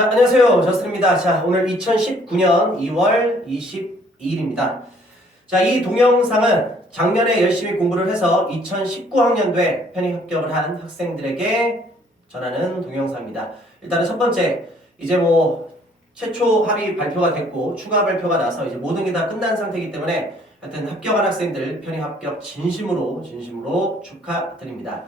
자, 안녕하세요. 저스트입니다. 자, 오늘 2019년 2월 22일입니다. 자, 이 동영상은 작년에 열심히 공부를 해서 2019학년도에 편입 합격을 한 학생들에게 전하는 동영상입니다. 일단은 첫 번째, 이제 최초 합의 발표가 됐고 추가 발표가 나서 이제 모든 게 다 끝난 상태이기 때문에 하여튼 합격한 학생들 편입 합격 진심으로 축하드립니다.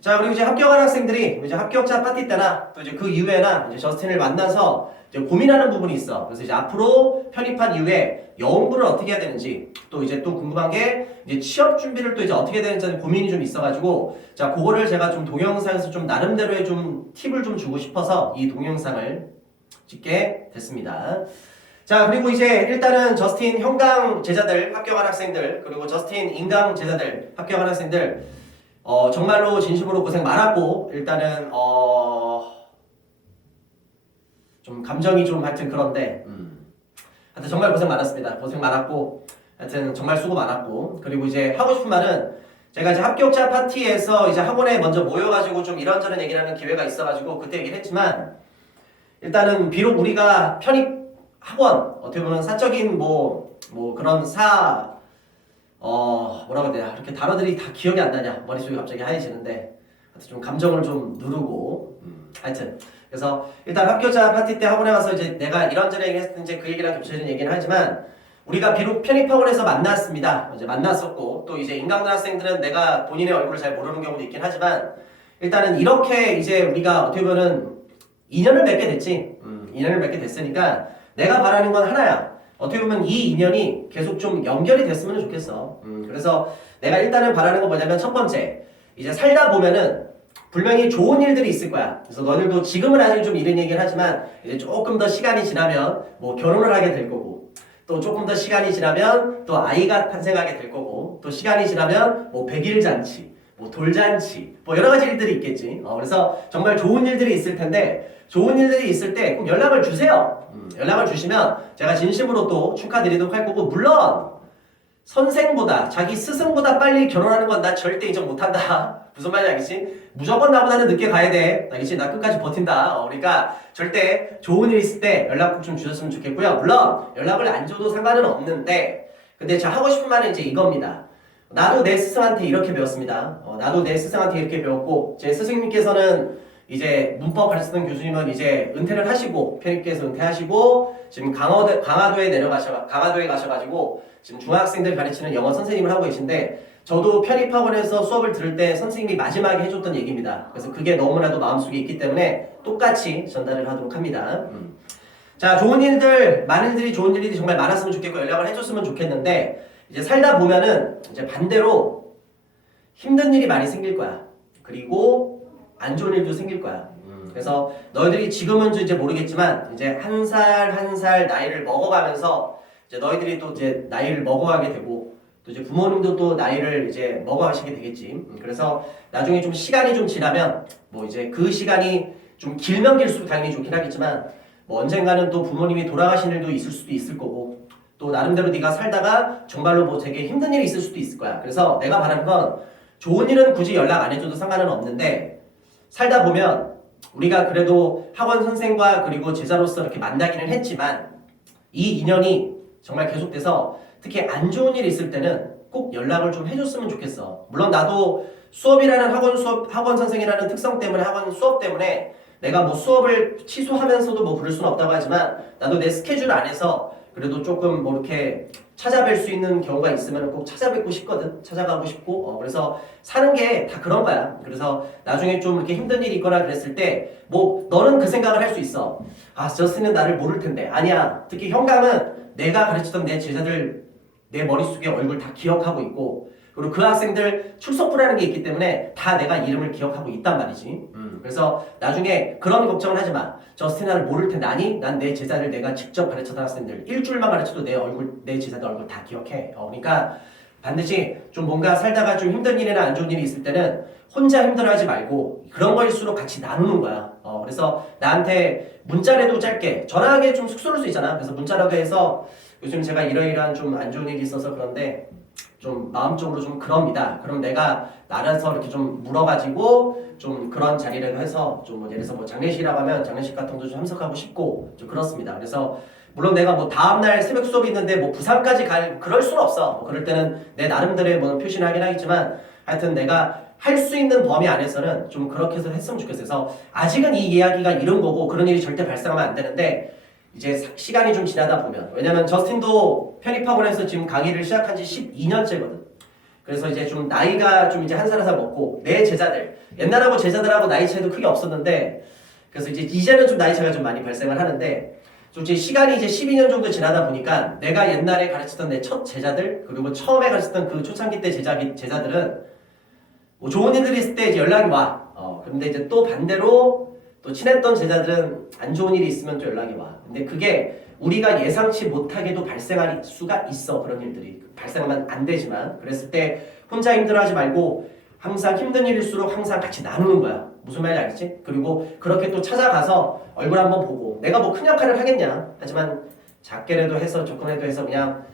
자, 그리고 이제 합격한 학생들이 이제 합격자 파티 때나 또 이제 그 이후에나 이제 저스틴을 만나서 이제 고민하는 부분이 있어. 그래서 이제 앞으로 편입한 이후에 영어 공부를 어떻게 해야 되는지 또 이제 또 궁금한 게 이제 취업 준비를 또 이제 어떻게 해야 되는지 고민이 좀 있어가지고 자, 그거를 제가 좀 동영상에서 좀 나름대로의 좀 팁을 좀 주고 싶어서 이 동영상을 찍게 됐습니다. 자, 그리고 이제 일단은 저스틴 형강 제자들 합격한 학생들 그리고 저스틴 인강 제자들 합격한 학생들 정말로 진심으로 고생 많았고 일단은 좀 감정이 좀 하여튼 그런데 하여튼 정말 고생 많았습니다. 고생 많았고 하여튼 정말 수고 많았고 그리고 이제 하고 싶은 말은 제가 이제 합격자 파티에서 이제 학원에 먼저 모여가지고 좀 이런저런 얘기를 하는 기회가 있어가지고 그때 얘기를 했지만 일단은 비록 우리가 편입 학원 어떻게 보면 사적인 그런 뭐라고 해야 되나 이렇게 단어들이 다 기억이 안 나냐 머릿속이 갑자기 하얘지는데 하여튼 좀 감정을 좀 누르고 하여튼 그래서 일단 합격자 파티 때 학원에 가서 이제 내가 이런저런 얘기를 했을 때 이제 그 얘기랑 겹쳐지는 얘기는 하지만 우리가 비록 편입학원에서 만났습니다. 이제 만났었고 또 이제 인강대 학생들은 내가 본인의 얼굴을 잘 모르는 경우도 있긴 하지만 일단은 이렇게 이제 우리가 어떻게 보면은 인연을 맺게 됐지. 인연을 맺게 됐으니까 내가 바라는 건 하나야. 어떻게 보면 이 인연이 계속 좀 연결이 됐으면 좋겠어. 그래서 내가 일단은 바라는 건 뭐냐면 첫 번째, 이제 살다 보면은 분명히 좋은 일들이 있을 거야. 그래서 너희들도 지금은 아직 좀 이런 얘기를 하지만 이제 조금 더 시간이 지나면 결혼을 하게 될 거고 또 조금 더 시간이 지나면 또 아이가 탄생하게 될 거고 또 시간이 지나면 100일 잔치, 돌잔치, 여러 가지 일들이 있겠지. 그래서 정말 좋은 일들이 있을 텐데 좋은 일들이 있을 때 꼭 연락을 주세요. 연락을 주시면 제가 진심으로 또 축하드리도록 할 거고 물론 선생보다 자기 스승보다 빨리 결혼하는 건 나 절대 인정 못한다. 무슨 말인지 알겠지? 무조건 나보다는 늦게 가야 돼. 알겠지? 나 끝까지 버틴다. 그러니까 절대 좋은 일 있을 때 연락 꼭 좀 주셨으면 좋겠고요. 물론 연락을 안 줘도 상관은 없는데 근데 제가 하고 싶은 말은 이제 이겁니다. 나도 내 스승한테 이렇게 배웠습니다. 나도 내 스승한테 이렇게 배웠고 제 스승님께서는 이제 문법 가르치던 교수님은 이제 은퇴를 하시고 편입계에서 은퇴하시고 지금 강화도에 가셔가지고 지금 중학생들 가르치는 영어 선생님을 하고 계신데 저도 편입학원에서 수업을 들을 때 선생님이 마지막에 해줬던 얘기입니다. 그래서 그게 너무나도 마음속에 있기 때문에 똑같이 전달을 하도록 합니다. 자, 좋은 일들, 많은 일들이 좋은 일들이 정말 많았으면 좋겠고 연락을 해줬으면 좋겠는데 이제 살다 보면은 이제 반대로 힘든 일이 많이 생길 거야. 그리고 안 좋은 일도 생길 거야. 그래서 너희들이 지금은 이제 모르겠지만 이제 한 살 한 살 나이를 먹어가면서 이제 너희들이 또 이제 나이를 먹어가게 되고 또 이제 부모님도 또 나이를 이제 먹어가시게 되겠지. 그래서 나중에 좀 시간이 좀 지나면 이제 그 시간이 좀 길면 길수록 당연히 좋긴 하겠지만 언젠가는 또 부모님이 돌아가신 일도 있을 수도 있을 거고 또 나름대로 네가 살다가 정말로 되게 힘든 일이 있을 수도 있을 거야. 그래서 내가 바라는 건 좋은 일은 굳이 연락 안 해줘도 상관은 없는데 살다 보면 우리가 그래도 학원 선생과 그리고 제자로서 이렇게 만나기는 했지만 이 인연이 정말 계속돼서 특히 안 좋은 일이 있을 때는 꼭 연락을 좀 해줬으면 좋겠어. 물론 나도 수업이라는 학원 선생이라는 특성 때문에 학원 수업 때문에 내가 수업을 취소하면서도 그럴 수는 없다고 하지만 나도 내 스케줄 안에서 그래도 조금 이렇게 찾아뵐 수 있는 경우가 있으면 꼭 찾아뵙고 싶거든. 찾아가고 싶고 그래서 사는 게 다 그런 거야. 그래서 나중에 좀 이렇게 힘든 일이 있거나 그랬을 때 너는 그 생각을 할 수 있어. 저스틴은 나를 모를 텐데. 아니야. 특히 형감은 내가 가르치던 내 제자들 내 머릿속에 얼굴 다 기억하고 있고 그리고 그 학생들 출석부라는 게 있기 때문에 다 내가 이름을 기억하고 있단 말이지. 그래서 나중에 그런 걱정을 하지 마. 저스틴 나를 모를 텐데. 아니, 난 내 제자들 내가 직접 가르쳤던 학생들 일주일만 가르쳐도 내 제자들 얼굴 다 기억해. 그러니까 반드시 좀 뭔가 살다가 좀 힘든 일이나 안 좋은 일이 있을 때는 혼자 힘들어하지 말고 그런 거일수록 같이 나누는 거야. 그래서 나한테 문자라도 짧게 전화하기에 좀 쑥스러울 수 있잖아. 그래서 문자라도 해서 요즘 제가 이러이러한 좀 안 좋은 일이 있어서 그런데 좀 마음적으로 좀 그럽니다. 그럼 내가 나라서 이렇게 좀 물어가지고 좀 그런 자리라도 해서 좀 뭐 예를 들어서 뭐 장례식이라고 하면 장례식 같은 것도 좀 참석하고 싶고 좀 그렇습니다. 그래서 물론 내가 뭐 다음날 새벽 수업이 있는데 뭐 부산까지 갈 그럴 수는 없어. 뭐 그럴 때는 내 나름대로의 뭐 표시를 하긴 하겠지만 하여튼 내가 할 수 있는 범위 안에서는 좀 그렇게 해서 했으면 좋겠어요. 그래서 아직은 이 이야기가 이런 거고 그런 일이 절대 발생하면 안 되는데 이제 시간이 좀 지나다 보면 왜냐면 저스틴도 편입학원에서 지금 강의를 시작한 지 12년째거든. 그래서 이제 좀 나이가 좀 이제 한 살 한 살 먹고 내 제자들 옛날하고 제자들하고 나이 차이도 크게 없었는데 그래서 이제는 좀 나이 차이가 좀 많이 발생을 하는데 좀 이제 시간이 이제 12년 정도 지나다 보니까 내가 옛날에 가르치던 내 첫 제자들 그리고 처음에 가르치던 그 초창기 때 제자들은 뭐 좋은 일들이 있을 때 이제 연락이 와. 그런데 이제 또 반대로 또 친했던 제자들은 안 좋은 일이 있으면 또 연락이 와. 근데 그게 우리가 예상치 못하게도 발생할 수가 있어. 그런 일들이 발생하면 안 되지만 그랬을 때 혼자 힘들어하지 말고 항상 힘든 일일수록 항상 같이 나누는 거야. 무슨 말인지 알겠지? 그리고 그렇게 또 찾아가서 얼굴 한번 보고 내가 뭐 큰 역할을 하겠냐. 하지만 작게라도 해서 접근해도 해서 그냥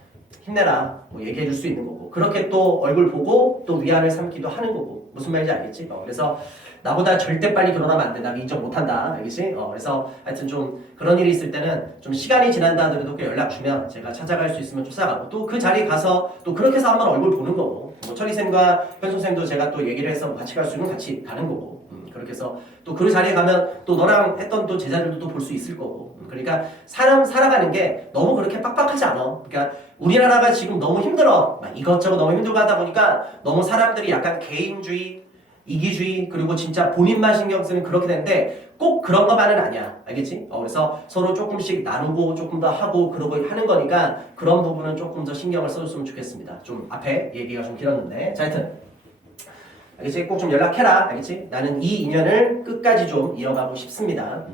힘내라 뭐 얘기해 줄 수 있는 거고 그렇게 또 얼굴 보고 또 위안을 삼기도 하는 거고 무슨 말인지 알겠지? 그래서 나보다 절대 빨리 결혼하면 안 된다. 인정 못한다. 알겠지? 그래서 하여튼 좀 그런 일이 있을 때는 좀 시간이 지난다 하더라도 연락 주면 제가 찾아갈 수 있으면 찾아가고 또 그 자리에 가서 또 그렇게 해서 한번 얼굴 보는 거고 뭐 철이쌤과 현수쌤도 제가 또 얘기를 해서 같이 갈 수 있으면 같이 가는 거고 그렇게 해서 또 그 자리에 가면 또 너랑 했던 또 제자들도 또 볼 수 있을 거고 그러니까 사람 살아가는 게 너무 그렇게 빡빡하지 않아. 그러니까 우리나라가 지금 너무 힘들어. 이것저것 너무 힘들고 하다 보니까 너무 사람들이 약간 개인주의 이기주의 그리고 진짜 본인만 신경 쓰는 그렇게 되는데 꼭 그런 것만은 아니야. 알겠지? 그래서 서로 조금씩 나누고 조금 더 하고 그러고 하는 거니까 그런 부분은 조금 더 신경을 써줬으면 좋겠습니다. 좀 앞에 얘기가 좀 길었는데 자 하여튼 알겠지? 꼭 좀 연락해라. 알겠지? 나는 이 인연을 끝까지 좀 이어가고 싶습니다.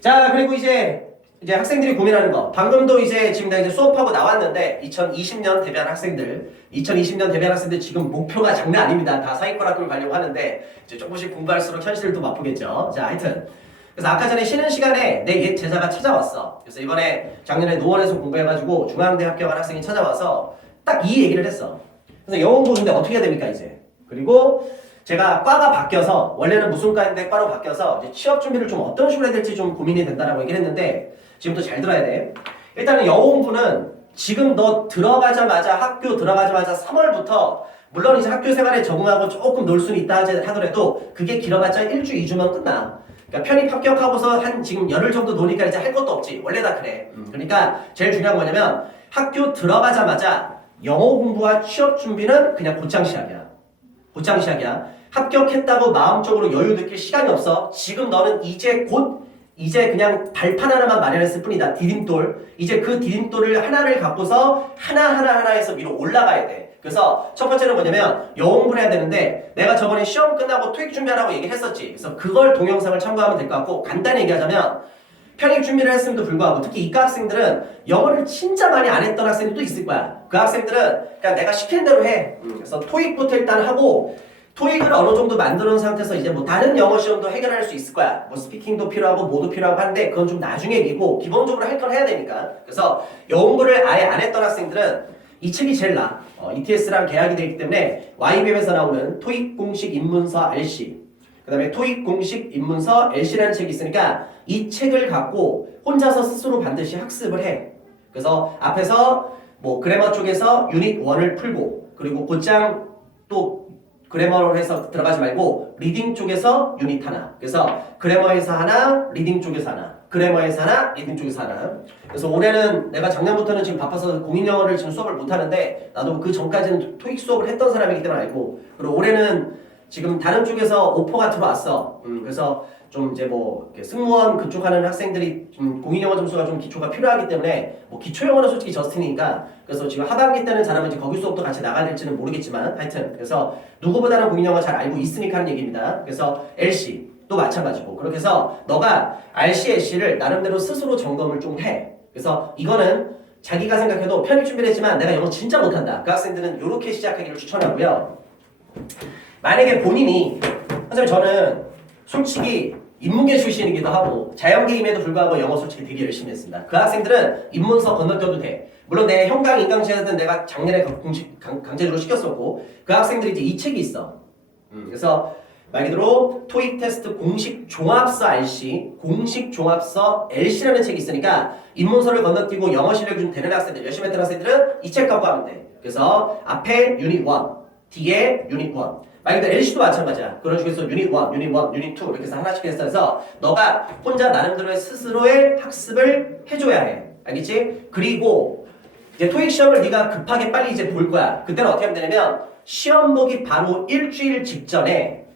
자 그리고 이제 학생들이 고민하는 거 방금도 이제 지금 나 이제 수업하고 나왔는데 2020년 데뷔한 학생들 지금 목표가 장난 아닙니다. 다 사이권 학교를 가려고 하는데 이제 조금씩 공부할수록 현실도 맛보겠죠. 자 하여튼 그래서 아까 전에 쉬는 시간에 내 옛 제자가 찾아왔어. 그래서 이번에 작년에 노원에서 공부해가지고 중앙대 합격한 학생이 찾아와서 딱 이 얘기를 했어. 그래서 영어 공부인데 어떻게 해야 됩니까 이제? 그리고 제가 과가 바뀌어서 원래는 무슨 과인데 과로 바뀌어서 이제 취업 준비를 좀 어떤 식으로 해야 될지 좀 고민이 된다라고 얘기를 했는데 지금부터 잘 들어야 돼. 일단은 영어 공부는 지금 너 학교 들어가자마자 3월부터 물론 이제 학교 생활에 적응하고 조금 놀 수는 있다 하더라도 그게 길어봤자 1주, 2주면 끝나. 그러니까 편입 합격하고서 한 지금 열흘 정도 노니까 이제 할 것도 없지. 원래 다 그래. 그러니까 제일 중요한 건 뭐냐면 학교 들어가자마자 영어 공부와 취업 준비는 그냥 곧장 시작이야. 곧장 시작이야. 합격했다고 마음적으로 여유 느낄 시간이 없어. 지금 너는 이제 그냥 발판 하나만 마련했을 뿐이다. 디딤돌. 이제 그 디딤돌을 하나를 갖고서 하나해서 위로 올라가야 돼. 그래서 첫 번째는 뭐냐면 영어 공부를 해야 되는데 내가 저번에 시험 끝나고 토익 준비하라고 얘기를 했었지. 그래서 그걸 동영상을 참고하면 될 것 같고 간단히 얘기하자면 편입 준비를 했음에도 불구하고 특히 이과 학생들은 영어를 진짜 많이 안 했던 학생들도 있을 거야. 그 학생들은 그냥 내가 시킨 대로 해. 그래서 토익부터 일단 하고 토익을 어느 정도 만들어 놓은 상태에서 이제 뭐 다른 영어 시험도 해결할 수 있을 거야. 뭐 스피킹도 필요하고 뭐도 필요하고 한데 그건 좀 나중에 얘기고 기본적으로 할 건 해야 되니까. 그래서 영어 공부를 아예 안 했던 학생들은 이 책이 제일 나아. ETS랑 계약이 되기 때문에 YBM에서 나오는 토익 공식 입문서 RC 그 다음에 토익 공식 입문서 LC라는 책이 있으니까 이 책을 갖고 혼자서 스스로 반드시 학습을 해. 그래서 앞에서 뭐 그래머 쪽에서 유닛 1을 풀고 그리고 곧장 또 그래머로 해서 들어가지 말고 리딩 쪽에서 유닛 하나. 그래서 그래머에서 하나, 리딩 쪽에서 하나. 그래머에서 하나, 리딩 쪽에서 하나. 그래서 올해는 내가 작년부터는 지금 바빠서 공인영어를 지금 수업을 못 하는데 나도 그 전까지는 토익 수업을 했던 사람이기 때문에 알고 그리고 올해는 지금 다른 쪽에서 오퍼가 들어왔어. 그래서 좀 이제 뭐 승무원 그쪽 하는 학생들이 좀 공인영어 점수가 좀 기초가 필요하기 때문에 뭐 기초영어는 솔직히 저스틴이니까 그래서 지금 하반기 때는 잘하면 이제 거기 수업도 같이 나가야 될지는 모르겠지만 하여튼 그래서 누구보다는 공인영어 잘 알고 있으니까 하는 얘기입니다. 그래서 LC 또 마찬가지고 그렇게 해서 너가 RC, LC를 나름대로 스스로 점검을 좀 해. 그래서 이거는 자기가 생각해도 편입 준비를 했지만 내가 영어 진짜 못한다. 그 학생들은 이렇게 시작하기를 추천하고요. 만약에 본인이 선생님 저는 솔직히 인문계 출신이기도 하고 자연계임에도 불구하고 영어 솔직히 되게 열심히 했습니다. 그 학생들은 입문서 건너뛰어도 돼. 물론 내 형강 인강시에서는 내가 작년에 강제적으로 시켰었고 그 학생들이 이제 이 책이 있어. 그래서 말 그대로 토익 테스트 공식 종합서 RC, 공식 종합서 LC라는 책이 있으니까 입문서를 건너뛰고 영어 실력이 좀 되는 학생들, 열심히 했던 학생들은 이 책 갖고 하면 돼. 그래서 앞에 유닛 1, 뒤에 유닛 1. 말 그대로 LC도 마찬가지야. 그런 식으로 해서 유닛 1, 유닛 1, 유닛 2 이렇게 해서 하나씩 해서 너가 혼자 나름대로의 스스로의 학습을 해줘야 해. 알겠지? 그리고 이제 토익 시험을 네가 급하게 빨리 이제 볼 거야. 그때는 어떻게 하면 되냐면 시험 보기 바로 일주일 직전에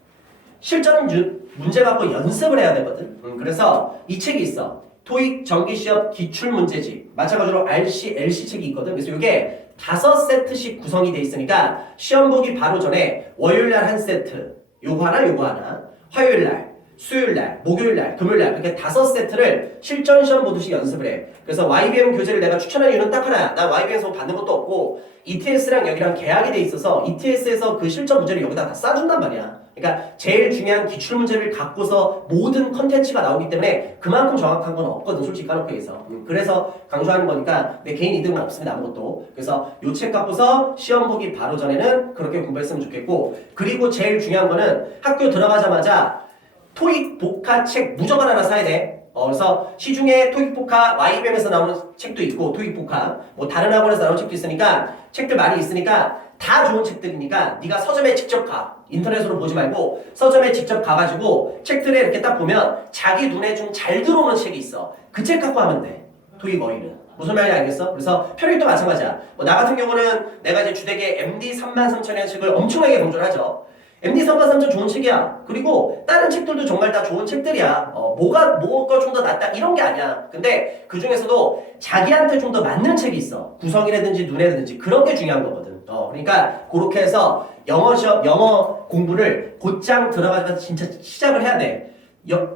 실전 문제 갖고 연습을 해야 되거든. 그래서 이 책이 있어. 토익 정기시험 기출문제집. 마찬가지로 RC, LC 책이 있거든. 그래서 이게 5세트씩 구성이 돼 있으니까 시험 보기 바로 전에 월요일날 한 세트, 요거 하나, 화요일날, 수요일날, 목요일날, 금요일날 이렇게 5세트를 실전시험 보듯이 연습을 해. 그래서 YBM 교재를 내가 추천한 이유는 딱 하나야. 난 YBM에서 받는 것도 없고 ETS랑 여기랑 계약이 돼 있어서 ETS에서 그 실전 문제를 여기다 다 싸준단 말이야. 그러니까 제일 중요한 기출문제를 갖고서 모든 컨텐츠가 나오기 때문에 그만큼 정확한 건 없거든, 솔직히 까놓고 얘기해서. 그래서 강조하는 거니까 내 개인 이득은 없습니다, 아무것도. 그래서 요 책 갖고서 시험 보기 바로 전에는 그렇게 공부했으면 좋겠고, 그리고 제일 중요한 거는 학교 들어가자마자 토익 복화 책 무조건 하나 사야 돼. 그래서 시중에 토익 복화 YBM에서 나오는 책도 있고 토익 복화 뭐 다른 학원에서 나오는 책도 있으니까 책들 많이 있으니까 다 좋은 책들이니까 네가 서점에 직접 가. 인터넷으로 보지 말고 서점에 직접 가가지고 책들에 이렇게 딱 보면 자기 눈에 좀 잘 들어오는 책이 있어. 그 책 갖고 하면 돼. 토익 어휘는. 무슨 말인지 알겠어? 그래서 편익도 마찬가지야. 뭐 나 같은 경우는 내가 이제 주되게 MD 33,000의 책을 엄청나게 강조를 하죠. MD 33,000 좋은 책이야. 그리고 다른 책들도 정말 다 좋은 책들이야. 뭐가 좀 더 낫다 이런 게 아니야. 근데 그 중에서도 자기한테 좀 더 맞는 책이 있어. 구성이라든지 눈에라든지 그런 게 중요한 거거든. 그러니까 그렇게 해서 영어 공부를 곧장 들어가서 진짜 시작을 해야 돼.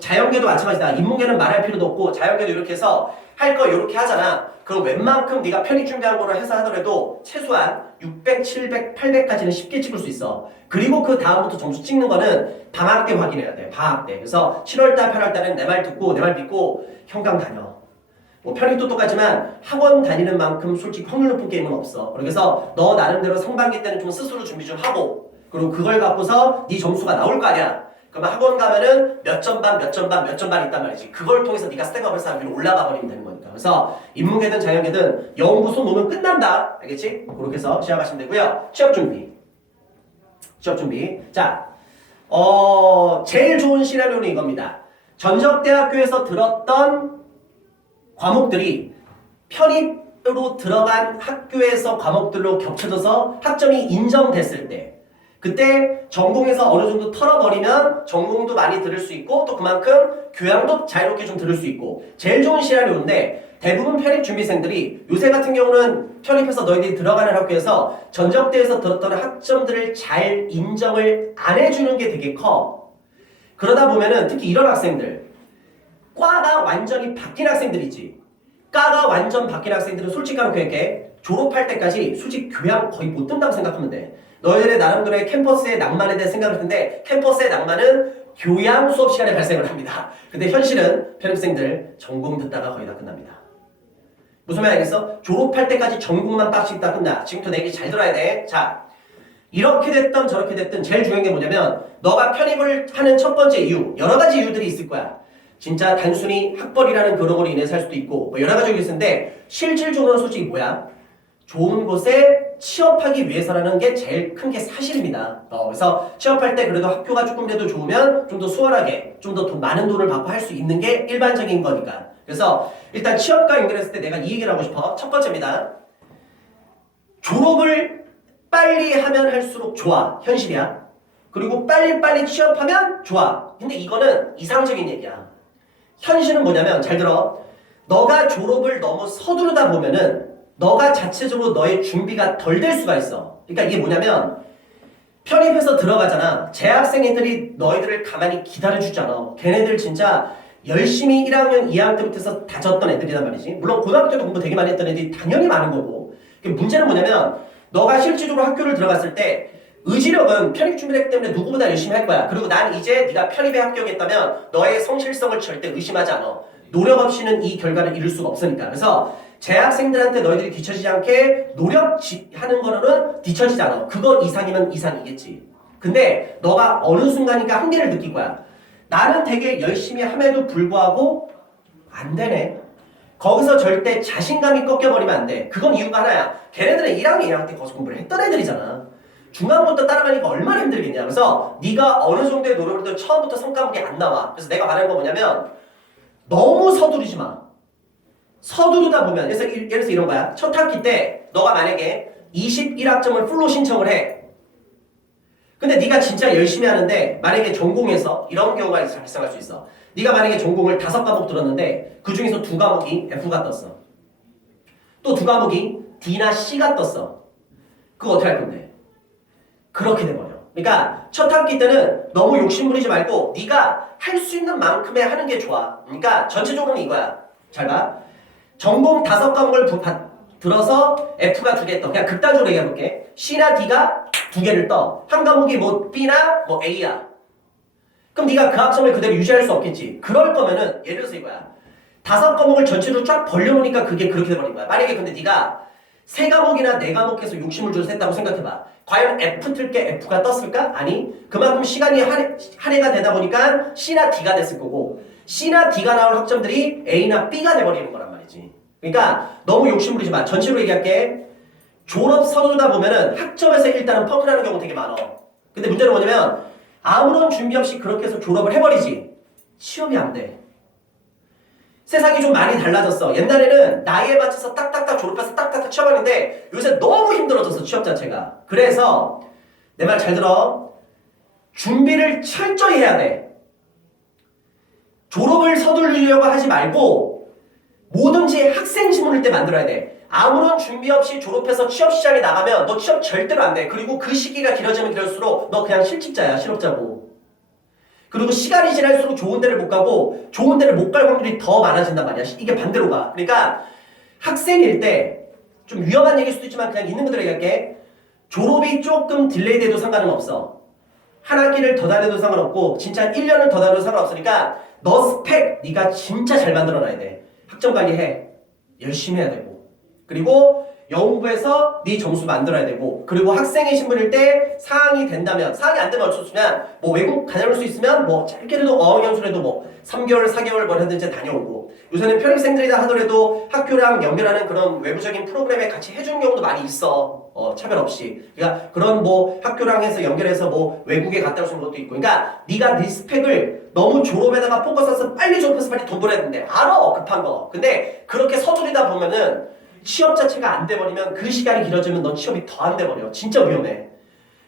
자연계도 마찬가지다. 인문계는 말할 필요도 없고 자연계도 이렇게 해서 할 거 이렇게 하잖아. 그럼 웬만큼 네가 편입 준비한 거로 해서 하더라도 최소한 600, 700, 800까지는 쉽게 찍을 수 있어. 그리고 그 다음부터 점수 찍는 거는 방학 때 확인해야 돼. 방학 때. 그래서 7월달, 8월달은 내 말 듣고 내 말 믿고 형강 다녀. 뭐 편입도 똑같지만 학원 다니는 만큼 솔직히 확률 높은 게임은 없어. 그래서 너 나름대로 상반기 때는 좀 스스로 준비 좀 하고 그리고 그걸 갖고서 네 점수가 나올 거 아니야. 그러면 학원 가면은 몇 점 반 있단 말이지. 그걸 통해서 네가 스텝업해서 위로 올라가 버리면 되는 거니까. 그래서 인문계든 자연계든 영어부 손 놓으면 끝난다. 알겠지? 그렇게 해서 시작하시면 되고요. 취업 준비. 자, 제일 좋은 시나리오는 이겁니다. 전적대학교에서 들었던 과목들이 편입으로 들어간 학교에서 과목들로 겹쳐져서 학점이 인정됐을 때 그때 전공에서 어느 정도 털어버리면 전공도 많이 들을 수 있고 또 그만큼 교양도 자유롭게 좀 들을 수 있고 제일 좋은 시나리오인데 대부분 편입 준비생들이 요새 같은 경우는 편입해서 너희들이 들어가는 학교에서 전적대에서 들었던 학점들을 잘 인정을 안 해주는 게 되게 커. 그러다 보면은 특히 이런 학생들 과가 완전히 바뀐 학생들이지. 과가 완전 바뀐 학생들은 솔직히 까놓고 얘기해. 졸업할 때까지 솔직히 교양 거의 못 든다고 생각하면 돼. 너희들의 나름대로의 캠퍼스의 낭만에 대해 생각을 했는데 캠퍼스의 낭만은 교양 수업 시간에 발생을 합니다. 근데 현실은 편입생들 전공 듣다가 거의 다 끝납니다. 무슨 말 알겠어? 졸업할 때까지 전공만 빡씩 다 끝나. 지금부터 내 얘기 잘 들어야 돼. 자, 이렇게 됐든 저렇게 됐든 제일 중요한 게 뭐냐면 너가 편입을 하는 첫 번째 이유 여러 가지 이유들이 있을 거야. 진짜 단순히 학벌이라는 그런 걸로 인해서 할 수도 있고 뭐 여러 가지 이유가 있는데 실질적으로는 솔직히 뭐야? 좋은 곳에 취업하기 위해서라는 게 제일 큰 게 사실입니다. 그래서 취업할 때 그래도 학교가 조금이라도 좋으면 좀 더 수월하게 좀 더 많은 돈을 받고 할 수 있는 게 일반적인 거니까. 그래서 일단 취업과 연결했을 때 내가 이 얘기를 하고 싶어. 첫 번째입니다. 졸업을 빨리 하면 할수록 좋아. 현실이야. 그리고 빨리 취업하면 좋아. 근데 이거는 이상적인 얘기야. 현실은 뭐냐면 잘 들어. 너가 졸업을 너무 서두르다 보면은 너가 자체적으로 너의 준비가 덜 될 수가 있어. 그러니까 이게 뭐냐면 편입해서 들어가잖아. 재학생애들이 너희들을 가만히 기다려주지 않아. 걔네들 진짜 열심히 1학년, 2학년 때부터 다졌던 애들이란 말이지. 물론 고등학교 때도 공부 되게 많이 했던 애들이 당연히 많은 거고. 문제는 뭐냐면 너가 실질적으로 학교를 들어갔을 때 의지력은 편입 준비했기 때문에 누구보다 열심히 할 거야. 그리고 난 이제 네가 편입에 합격했다면 너의 성실성을 절대 의심하지 않아. 노력 없이는 이 결과를 이룰 수가 없으니까. 그래서 재학생들한테 너희들이 뒤처지지 않게 노력하는 거로는 뒤처지지 않아. 그거 이상이면 이상이겠지. 근데 너가 어느 순간인가 한계를 느낄 거야. 나는 되게 열심히 함에도 불구하고 안 되네. 거기서 절대 자신감이 꺾여버리면 안 돼. 그건 이유가 하나야. 걔네들은 1학년, 2학년 때 거기서 공부를 했던 애들이잖아. 중간부터 따라가니까 얼마나 힘들겠냐. 그래서 네가 어느 정도의 노력을 해도 처음부터 성과물이 안 나와. 그래서 내가 말하는 거 뭐냐면 너무 서두르지 마. 서두르다 보면 예를 들어서 이런 거야. 첫 학기 때 너가 만약에 21학점을 풀로 신청을 해. 근데 네가 진짜 열심히 하는데 만약에 전공에서 이런 경우가 발생할 수 있어. 네가 만약에 전공을 5과목 들었는데 그 중에서 2과목이 F가 떴어. 또 2과목이 D나 C가 떴어. 그거 어떻게 할 건데? 그렇게 돼버려. 그러니까 첫 학기 때는 너무 욕심부리지 말고 네가 할 수 있는 만큼의 하는 게 좋아. 그러니까 전체적으로는 이거야. 잘 봐. 전공 5과목을 들어서 F가 2개 떠. 그냥 극단적으로 얘기해볼게. C나 D가 2개를 떠. 한 과목이 뭐 B나 뭐 A야. 그럼 네가 그 학점을 그대로 유지할 수 없겠지. 그럴 거면은 예를 들어서 이거야. 5과목을 전체로 쫙 벌려놓으니까 그게 그렇게 돼버린 거야. 만약에 근데 네가 3과목이나 4과목에서 욕심을 줘서 했다고 생각해봐. 과연 F 틀 게 F가 떴을까? 아니. 그만큼 시간이 할애가 되다 보니까 C나 D가 됐을 거고 C나 D가 나올 학점들이 A나 B가 돼버리는 거란 말이지. 그러니까 너무 욕심부리지 마. 전체로 얘기할게. 졸업 서두르다 보면은 학점에서 일단은 펑크나는 경우 되게 많아. 근데 문제는 뭐냐면 아무런 준비 없이 그렇게 해서 졸업을 해버리지. 취업이 안 돼. 세상이 좀 많이 달라졌어. 옛날에는 나이에 맞춰서 딱딱딱 졸업해서 딱딱딱 취업하는데 요새 너무 힘들어졌어. 취업 자체가. 그래서 내 말 잘 들어. 준비를 철저히 해야 돼. 졸업을 서두르려고 하지 말고 뭐든지 학생 신문일 때 만들어야 돼. 아무런 준비 없이 졸업해서 취업 시장에 나가면 너 취업 절대로 안 돼. 그리고 그 시기가 길어지면 길어질수록 너 그냥 실직자야. 실업자고. 그리고 시간이 지날수록 좋은 데를 못 가고 좋은 데를 못 갈 확률이 더 많아진단 말이야. 이게 반대로 가. 그러니까 학생일 때 좀 위험한 얘기일 수도 있지만 그냥 있는 그대로 얘기할게. 졸업이 조금 딜레이 돼도 상관은 없어. 한 학기를 더 다녀도 상관없고 진짜 1년을 더 다녀도 상관없으니까 너 스펙 네가 진짜 잘 만들어놔야 돼. 학점 관리해. 열심히 해야 되고. 그리고 영어부에서 네 점수 만들어야 되고 그리고 학생의 신분일 때 상황이 된다면 상황이 안 되면 어쩔 수 없으면 뭐 외국 다녀올 수 있으면 뭐 짧게라도 어학연수라도 뭐 3개월 4개월 뭐라든지 다녀오고 요새는 편입생들이다 하더라도 학교랑 연결하는 그런 외부적인 프로그램에 같이 해주는 경우도 많이 있어. 차별 없이. 그러니까 그런 뭐 학교랑 해서 연결해서 뭐 외국에 갔다 오시는 것도 있고 그러니까 네가 네 스펙을 너무 졸업에다가 포커스해서 빨리 졸업해서 빨리 돈 벌어야 되는데 알아 급한 거. 근데 그렇게 서두르다 보면은 취업 자체가 안 돼버리면 그 시간이 길어지면 넌 취업이 더 안 돼버려. 진짜 위험해.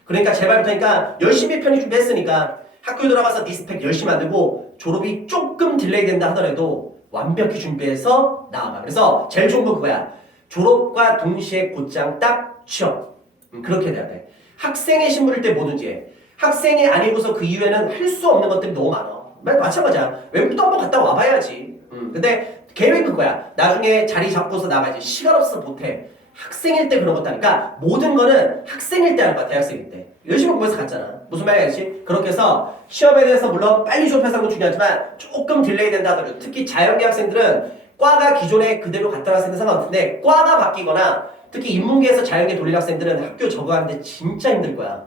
그러니까 제발 부탁이니까 열심히 편입 준비했으니까 학교 들어가서 네 스펙 열심히 만들고 졸업이 조금 딜레이 된다 하더라도 완벽히 준비해서 나와봐. 그래서 제일 좋은 건 그거야. 졸업과 동시에 곧장 딱 취업. 그렇게 돼야 돼. 학생의 신분일 때 뭐든지 해. 학생이 아니고서 그 이후에는 할 수 없는 것들이 너무 많아. 마찬가지야. 외국도 한번 갔다 와봐야지. 근데 계획은 그거야. 나중에 자리 잡고서 나가야지. 시간 없어서 못해. 학생일 때 그런 것도 하니까 모든 거는 학생일 때 하는 거야. 대학생일 때. 열심히 공부해서 갔잖아. 무슨 말이야? 그렇게 해서 시험에 대해서 물론 빨리 졸업해서 하는 건 중요하지만 조금 딜레이 된다 하더라도 특히 자연계 학생들은 과가 기존에 그대로 갔던 학생들 상관없는데 과가 바뀌거나 특히 인문계에서 자연계 돌릴 학생들은 학교 적응하는데 진짜 힘들 거야.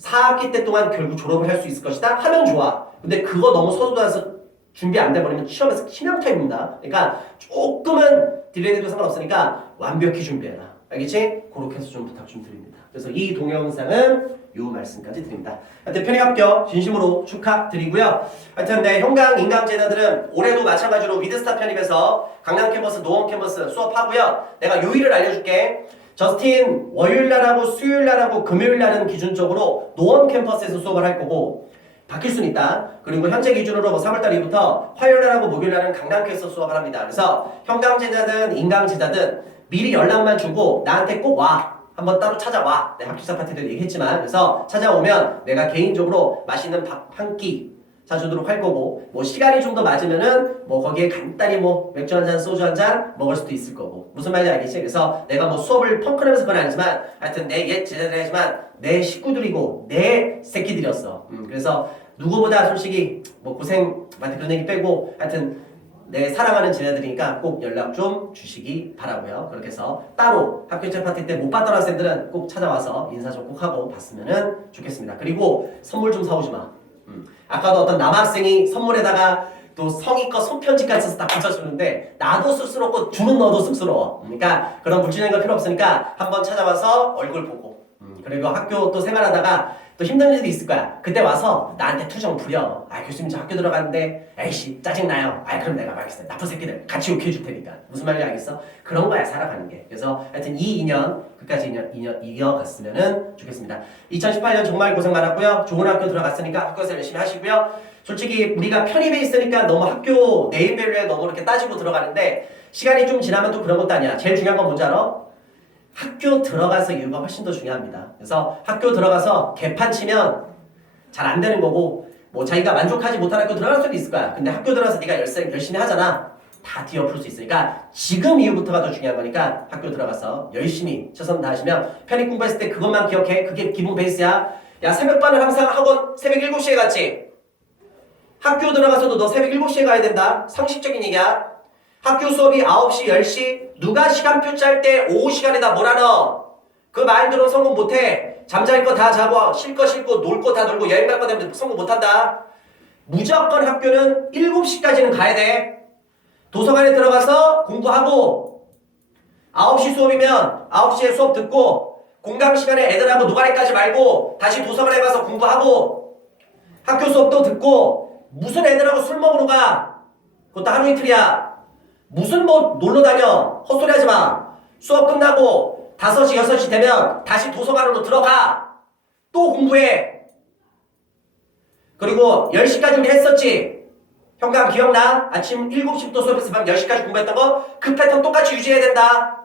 4학기 때 동안 결국 졸업을 할 수 있을 것이다 하면 좋아. 근데 그거 너무 서둘러서 준비 안 돼버리면 취업에서 치명타입니다. 그러니까 조금은 딜레이 돼도 상관없으니까 완벽히 준비해라. 알겠지? 그렇게 해서 좀 부탁 좀 드립니다. 그래서 이 동영상은 요 말씀까지 드립니다. 하여튼 편입 합격 진심으로 축하드리고요. 하여튼 네, 형강 인강제자들은 올해도 마찬가지로 위드스타 편입에서 강남 캠퍼스, 노원 캠퍼스 수업하고요. 내가 요일을 알려줄게. 저스틴 월요일날하고 수요일날하고 금요일날은 기준적으로 노원 캠퍼스에서 수업을 할 거고 바뀔 수는 있다. 그리고 현재 기준으로 뭐 3월달 이후부터 화요일날하고 목요일날은 강남교에서 수업을 합니다. 그래서 형강제자든 인강제자든 미리 연락만 주고 나한테 꼭 와. 한번 따로 찾아와. 내 합격자 파티도 얘기했지만 그래서 찾아오면 내가 개인적으로 맛있는 밥 한 끼 사주도록 할 거고 뭐 시간이 좀 더 맞으면은 뭐 거기에 간단히 뭐 맥주 한 잔 소주 한 잔 먹을 수도 있을 거고 무슨 말인지 알겠지? 그래서 내가 뭐 수업을 펑크내면서 그건 아니지만 하여튼 내 옛 제자들이지만 내 식구들이고 내 새끼들이었어. 그래서 누구보다 솔직히 뭐 고생 많이 그런 얘기 빼고 하여튼 내 사랑하는 지네들이니까 꼭 연락 좀 주시기 바라고요. 그렇게 해서 따로 학교 제 파티 때 못 봤던 학생들은 꼭 찾아와서 인사 좀 꼭 하고 봤으면 좋겠습니다. 그리고 선물 좀 사오지 마. 아까도 어떤 남학생이 선물에다가 또 성의껏 손편지까지 써서 딱 붙여주는데 나도 쑥스럽고 주는 너도 쑥스러워. 그러니까 그런 물질적인 거 필요 없으니까 한번 찾아와서 얼굴 보고 그리고 학교 또 생활하다가 또 힘든 일도 있을 거야. 그때 와서 나한테 투정 부려. 아 교수님 저 학교 들어갔는데 에이씨 짜증나요. 아 그럼 내가 말겠어. 나쁜 새끼들 같이 욕해 줄 테니까. 무슨 말인지 알겠어? 그런 거야 살아가는 게. 그래서 하여튼 이 2년 끝까지 2년 이어갔으면 좋겠습니다. 2018년 정말 고생 많았고요. 좋은 학교 들어갔으니까 학교에서 열심히 하시고요. 솔직히 우리가 편입에 있으니까 너무 학교 네임밸류에 너무 이렇게 따지고 들어가는데 시간이 좀 지나면 또 그런 것도 아니야. 제일 중요한 건 뭔지 알아? 학교 들어가서 이유가 훨씬 더 중요합니다. 그래서 학교 들어가서 개판 치면 잘 안 되는 거고 뭐 자기가 만족하지 못한 학교 들어갈 수도 있을 거야. 근데 학교 들어가서 네가 열심히 하잖아. 다 뒤엎을 수 있으니까 지금 이후부터가 더 중요한 거니까 학교 들어가서 열심히 최선 다하시면 편입 공부했을 때 그것만 기억해. 그게 기본 베이스야. 야 새벽반을 항상 학원 새벽 7시에 갔지. 학교 들어가서도 너 새벽 7시에 가야 된다. 상식적인 얘기야. 학교 수업이 9시, 10시 누가 시간표 짤 때 오후 시간에 다 몰아넣어. 그 마인드로 성공 못해. 잠잘 거 다 자고 쉴 거 쉴고 놀 거 다 놀고 여행 갈 거 되면 성공 못한다. 무조건 학교는 7시까지는 가야 돼. 도서관에 들어가서 공부하고 9시 수업이면 9시에 수업 듣고 공강 시간에 애들하고 노가리까지 말고 다시 도서관에 가서 공부하고 학교 수업도 듣고 무슨 애들하고 술 먹으러 가. 그것도 하루 이틀이야. 무슨 뭐 놀러 다녀. 헛소리 하지 마. 수업 끝나고 5시, 6시 되면 다시 도서관으로 들어가. 또 공부해. 그리고 10시까지 우리 했었지. 현강 기억나? 아침 7시부터 수업해서 밤 10시까지 공부했던 거 그 패턴 똑같이 유지해야 된다.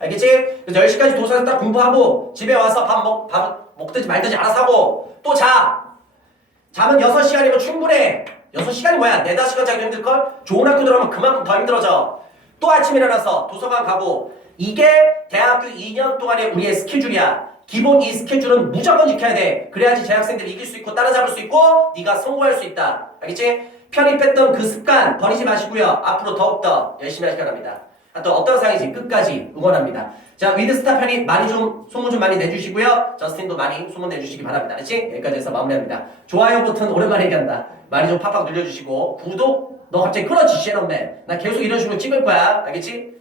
알겠지? 그래서 10시까지 도서관에서 딱 공부하고 집에 와서 밥 먹든지 말든지 알아서 하고 또 자. 잠은 6시간이면 충분해. 6시간이 뭐야? 4, 5시간 자기 힘들걸? 좋은 학교 들어가면 그만큼 더 힘들어져. 또 아침 일어나서 도서관 가고 이게 대학교 2년 동안의 우리의 스케줄이야. 기본 이 스케줄은 무조건 지켜야 돼. 그래야지 재학생들이 이길 수 있고 따라잡을 수 있고 네가 성공할 수 있다. 알겠지? 편입했던 그 습관 버리지 마시고요. 앞으로 더욱더 열심히 하시기 바랍니다. 또 어떤 상황인지 끝까지 응원합니다. 자, 위드스타 편입 많이 좀 소문 좀 많이 내주시고요. 저스틴도 많이 소문 내주시기 바랍니다. 알았지? 여기까지 해서 마무리합니다. 좋아요 버튼 오랜만에 얘기한다. 많이 좀 팍팍 눌러주시고 구독 너 갑자기 끊어지 쉐런맨 나 계속 이런 식으로 찍을 거야. 알겠지?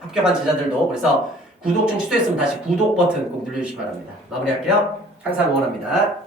합격한 제자들도. 그래서 구독 좀 취소했으면 다시 구독 버튼 꼭 눌러주시기 바랍니다. 마무리할게요. 항상 응원합니다.